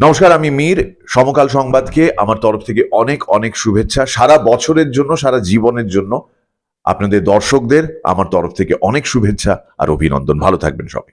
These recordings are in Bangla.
নমস্কার, আমি মীর। সমকাল সংবাদকে আমার তরফ থেকে অনেক অনেক শুভেচ্ছা। সারা বছরের জন্য, সারা জীবনের জন্য আপনাদের দর্শকদের আমার তরফ থেকে অনেক শুভেচ্ছা আর অভিনন্দন। ভালো থাকবেন সবাই।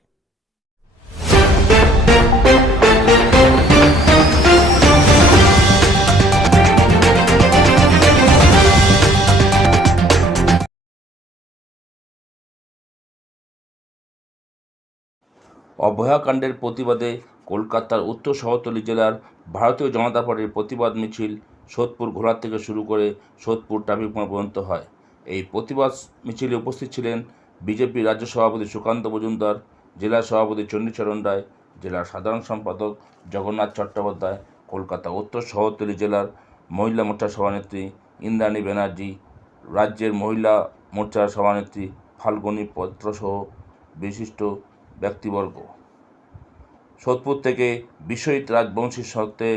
অভয়াকাণ্ডের প্রতিবাদে কলকাতার উত্তর শহরতলি জেলার ভারতীয় জনতা পার্টির প্রতিবাদ মিছিল সোদপুর ঘোড়ার থেকে শুরু করে সোদপুর ট্রাফিক মোড় পর্যন্ত হয়। এই প্রতিবাদ মিছিলে উপস্থিত ছিলেন বিজেপি রাজ্য সভাপতি সুকান্ত মজুমদার, জেলা সভাপতি চণ্ডীচরণ রায় জেলার সাধারণ সম্পাদক জগন্নাথ চট্টোপাধ্যায়, কলকাতা উত্তর শহরতলি জেলার মহিলা মোর্চার সভানেত্রী ইন্দ্রাণী ব্যানার্জি, রাজ্যের মহিলা মোর্চার সভানেত্রী ফাল্গুনী পত্রসহ বিশিষ্ট ব্যক্তিবর্গ। সোদপুর থেকে বিশ্বজিৎ রাজবংশীর সত্ত্বে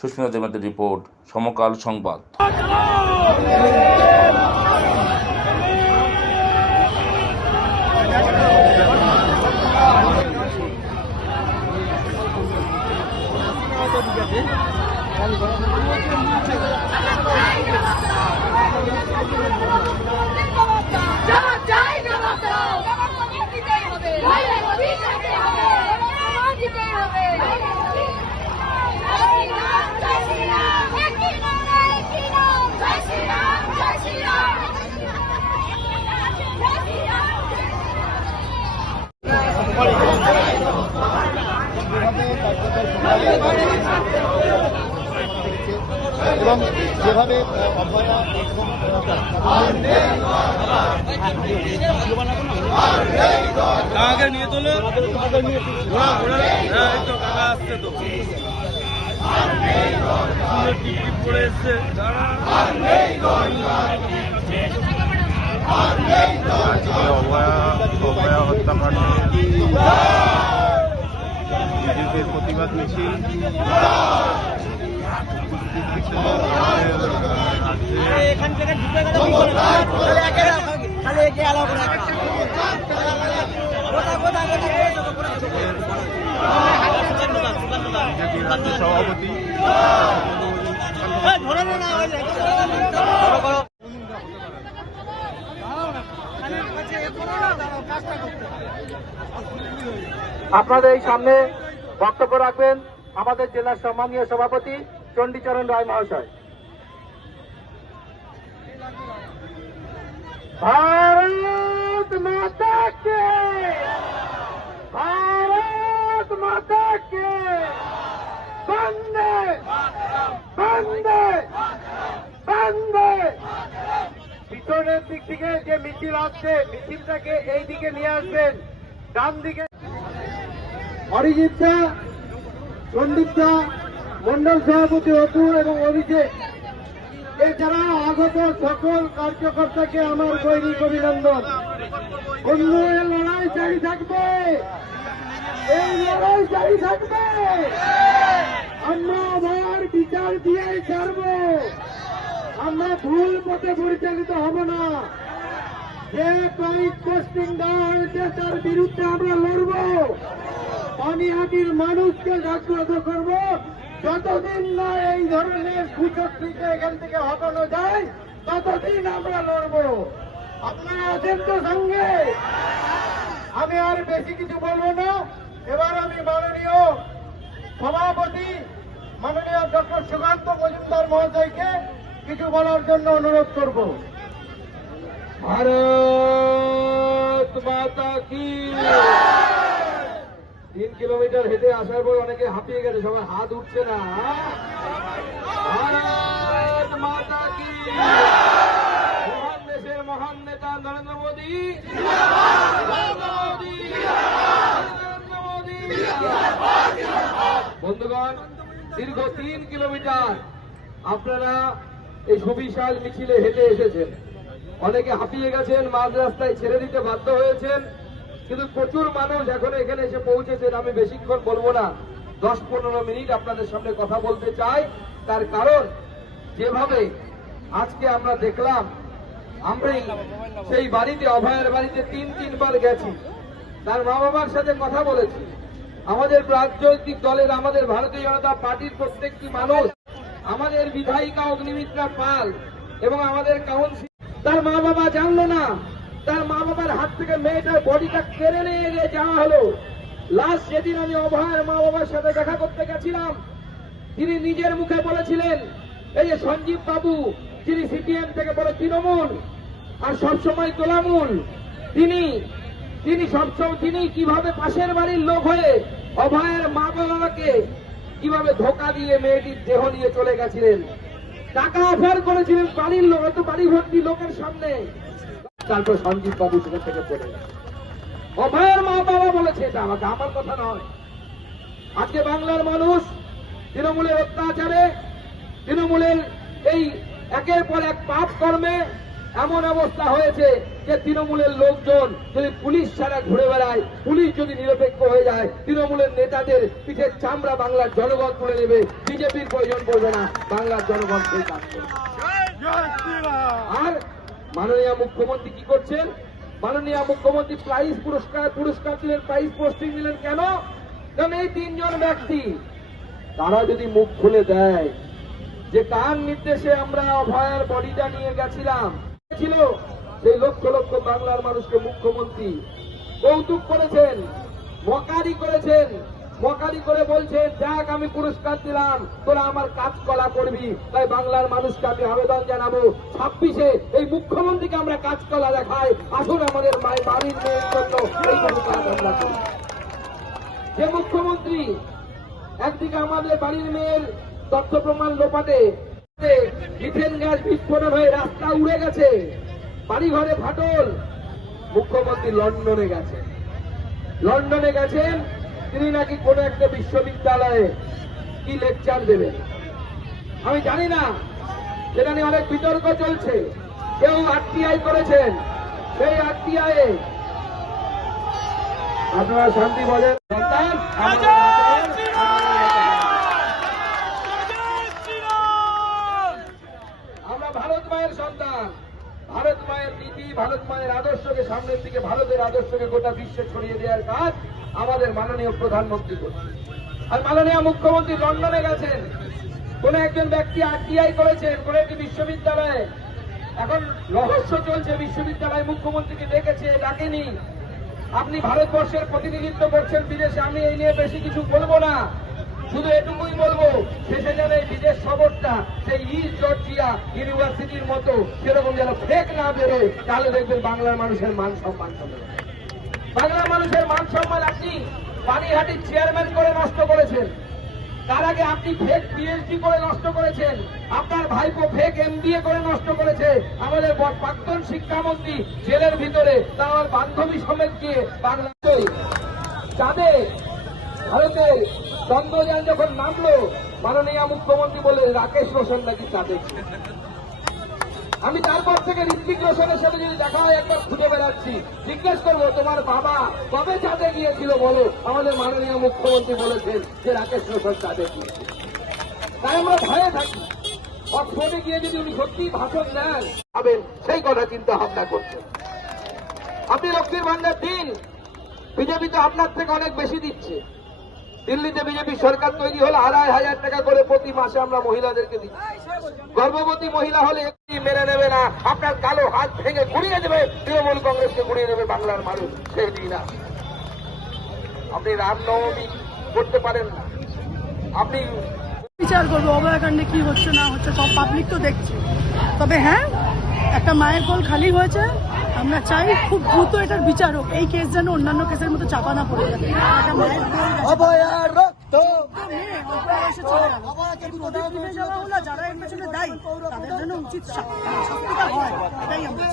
সুস্মিতা দেবনাথের রিপোর্ট সমকাল সংবাদ। এবং যেভাবে অভয়া এবং কাকাকে নিয়ে তোলো? ঘোড়া ঘোড়া হ্যাঁ এই তো কাকা আসছে তো। এসছে অভয়া হত্যাকাণ্ডে বিজেপির প্রতিবাদ মিছিল। সভাপতি আপনাদের এই সামনে বক্তব্য রাখবেন আমাদের জেলার সম্মানীয় সভাপতি চণ্ডীচরণ রায় মহাশয়। ভারত মাতা কে ভারত মাতা কে বন্দে! বন্দে! বন্দে! পিছনের দিক থেকে যে মিছিল আসছে, মিছিলটাকে এই দিকে নিয়ে আসবেন, ডান দিকে অরিজিৎ দা মন্ডল সভাপতি অপু এবং অভিষেক। এছাড়া আগত সকল কার্যকর্তাকে আমার দৈনিক অভিনন্দন। এ লড়াই জারি থাকবে। এই লড়াই জারি থাকবে। আমরা আবার বিচার দিয়ে ছাড়ব। আমরা ভুল পথে পরিচালিত হব না। যে প্রাইস পোস্টিং দেওয়া হয়েছে তার বিরুদ্ধে আমরা লড়ব। পানিহাটির মানুষকে জাগ্রত করব। যতদিন না এই ধরনের কুচক্রিকে এখান থেকে হটানো যায়, ততদিন আমরা লড়ব। আপনারা আছেন তো সঙ্গে? আমি আর বেশি কিছু বলব না। এবার আমি মাননীয় সভাপতি, মাননীয় ডক্টর সুকান্ত মজুমদার মহোদয়কে কিছু বলার জন্য অনুরোধ করব। ভারত মাতা কি তিন কিলোমিটার হেঁটে আসার পর অনেকে হাঁপিয়ে গেছে সবার হাত উঠছে না। ভারত মহান দেশের মহান নেতা নরেন্দ্র মোদী। বন্ধুগণ, দীর্ঘ তিন কিলোমিটার আপনারা এই সুবিশাল মিছিলে হেঁটে এসেছেন। অনেকে হাঁপিয়ে গেছেন, মাঝ রাস্তায় ছেড়ে দিতে বাধ্য হয়েছেন। কিন্তু প্রচুর মানুষ এখন এখানে এসে পৌঁছেছেন, আমি বেশিক্ষণ বলব না। দশ পনেরো মিনিট আপনাদের সামনে কথা বলতে চাই। তার কারণ, যেভাবে আজকে আমরা দেখলাম, আমরা সেই বাড়িতে, অভয়ের বাড়িতে তিন, তিনবার গেছি। তার মা বাবার সাথে কথা বলেছি। আমাদের রাজনৈতিক দলের, আমাদের ভারতীয় জনতা পার্টির প্রত্যেকটি মানুষ, আমাদের বিধায়িকা অগ্নিমিত্রা পাল এবং আমাদের কাউন্সিল, তার মা বাবা জানলো না। তার মা বাবার হাত থেকে মেয়েটার বডিটা কেড়ে নিয়ে গিয়ে যাওয়া হলো। লাস্ট যেদিন আমি অভয়ের মা বাবার সাথে দেখা করতে গেছিলাম, তিনি নিজের মুখে বলেছিলেন, এই যে সঞ্জীব বাবু, যিনি সিপিএম থেকে বলে তৃণমূল আর সবসময় তোলামূল, তিনি তিনি সবসময়, তিনি কীভাবে পাশের বাড়ির লোক হয়ে অভয়ের মা বাবাকে কীভাবে ধোকা দিয়ে মেয়েটির দেহ নিয়ে চলে গেছিলেন? টাকা অফার করেছিলেন বাড়ির লোক, হয়তো বাড়ি ভর্তি লোকের সামনে। তারপর সঞ্জীব বাবু সেখান থেকে গেছে অভয়ের মা বাবা বলেছে এটা আমাকে আমার কথা নয়। আজকে বাংলার মানুষ তৃণমূলের অত্যাচারে তৃণমূলের এই একের পর এক পাপ কর্মে এমন অবস্থা হয়েছে যে তৃণমূলের লোকজন যদি পুলিশ ছাড়া ঘুরে বেড়ায় পুলিশ যদি নিরপেক্ষ হয়ে যায় তৃণমূলের নেতাদের পিঠের চামড়া বাংলার জনগণ তুলে নেবে। বিজেপির প্রয়োজন পড়বে না বাংলার জনগণ সেই কাজ করবে। আর মাননীয় মুখ্যমন্ত্রী কি করছেন? মাননীয় মুখ্যমন্ত্রী প্রাইজ পুরস্কার পুরস্কার দিলেন প্রাইজ পোস্টিং দিলেন কেন? কারণ এই তিনজন ব্যক্তি, তারা যদি মুখ খুলে দেয়, যে কার নির্দেশে আমরা অভয়ার বডিটা নিয়ে গেছিলাম ছিল? সেই লক্ষ লক্ষ বাংলার মানুষকে মুখ্যমন্ত্রী কৌতুক করেছেন, মকারি করেছেন। মকারি করে বলছেন যাক, আমি পুরস্কার দিলাম, তোরা আমার কাজ কলা করবি, তাই বাংলার মানুষকে আমি আবেদন জানাব। ছাব্বিশে এই মুখ্যমন্ত্রীকে আমরা কাজ কলা দেখাই, আসুন আমাদের মায়ের বাড়ির মেয়ের জন্য যে মুখ্যমন্ত্রী, একদিকে আমাদের বাড়ির মেয়ের তথ্য প্রমাণ লোপাটে, মিথেন গ্যাস বিস্ফোরণ হয়ে রাস্তা উড়ে গেছে বাড়ি ঘরে ফাটল, মুখ্যমন্ত্রী লন্ডনে গেছেন। লন্ডনে গেছেন তিনি নাকি কোন একটা বিশ্ববিদ্যালয়ে কি লেকচার দেবেন? আমি জানি না। সেটা নিয়ে অনেক বিতর্ক চলছে। কেউ আরটিআই করেছেন। সেই আরটিআই আপনারা শান্তি বলেন। আমরা ভারত মায়ের সন্তান। ভারত মায়ের নীতি, ভারত মায়ের আদর্শকে সামনের দিকে, ভারতের আদর্শকে গোটা বিশ্বে ছড়িয়ে দেওয়ার কাজ আমাদের মাননীয় প্রধানমন্ত্রী করছে। আর মাননীয় মুখ্যমন্ত্রী লন্ডনে গেছেন। কোন একজন ব্যক্তি আরটিআই করেছেন, কোন একটি বিশ্ববিদ্যালয়ে। এখন রহস্য চলছে, বিশ্ববিদ্যালয় মুখ্যমন্ত্রীকে ডেকেছে, ডাকেনি। আপনি ভারতবর্ষের প্রতিনিধিত্ব করছেন বিদেশে, আমি এই নিয়ে বেশি কিছু বলব না। শুধু এটুকুই বলব, শেষে যেন এই বিদেশ খবরটা সেই ইস্ট জর্জিয়া ইউনিভার্সিটির মতো সেরকম যেন ফেক না বেরোয়, তাহলে দেখবেন বাংলার মানুষের মান সম্মান চলে বাংলার মানুষের মান সম্মান আপনি পানিহাটির চেয়ারম্যান করে নষ্ট করেছেন। তার আগে আপনি ফেক পিএইচডি করে নষ্ট করেছেন। আপনার ভাইপো ফেক এমবিএ করে নষ্ট করেছে। আমাদের প্রাক্তন শিক্ষামন্ত্রী জেলের ভিতরে, তার বান্ধবী সমেত গিয়ে বাংলাতে চাঁদে ভারতে চন্দ্রযান যখন নামলো, মাননীয় মুখ্যমন্ত্রী বলে রাকেশ রোশন নাকি চাঁদে। আমি তারপর থেকে ঋত্বিক রোশনের সাথে যদি দেখা হয়, একবার খুঁজে বেড়াচ্ছি। জিজ্ঞেস করব, তোমার বাবা কবে চাঁদে গিয়েছিল বলো? আমাদের মাননীয় মুখ্যমন্ত্রী বলেছেন যে, রাকেশ রোশন চাঁদে গিয়েছে তাই আমরা ভয়ে থাকি। অক্সফোর্ডে গিয়ে যদি উনি সত্যি ভাষণ দেন হবেন সেই কথা চিন্তা ভাবনা করছেন আপনি লক্ষ্মীর ভান্ডার দিন। বিজেপি তো আপনার থেকে অনেক বেশি দিচ্ছে। দিল্লিতে বিজেপি সরকার তৈরি হলে আড়াই হাজার টাকা করে প্রতি মাসে আমরা মহিলাদেরকে দিচ্ছি। গর্ভবতী মহিলা হলে একটি মেনে নেবে না, আপনার কালো হাত ভেঙে ঘুরিয়ে দেবে, তৃণমূল কংগ্রেসকে ঘুরিয়ে দেবে বাংলার মানুষ দিন না আপনি রামনবমী করতে পারেন না। আপনি বিচার করব, অভয়াকাণ্ডে কি হচ্ছে না হচ্ছে সব পাবলিক তো দেখছে। তবে হ্যাঁ একটা মায়ের কোল খালি হয়েছে আমরা চাই খুব দ্রুত এটার বিচার হোক। এই কেস যেন অন্যান্য কেসের মতো চাপা না পড়ে। যারা এর পেছনে দায়ী তাদের জন্য উচিত হয় এটাই আমরা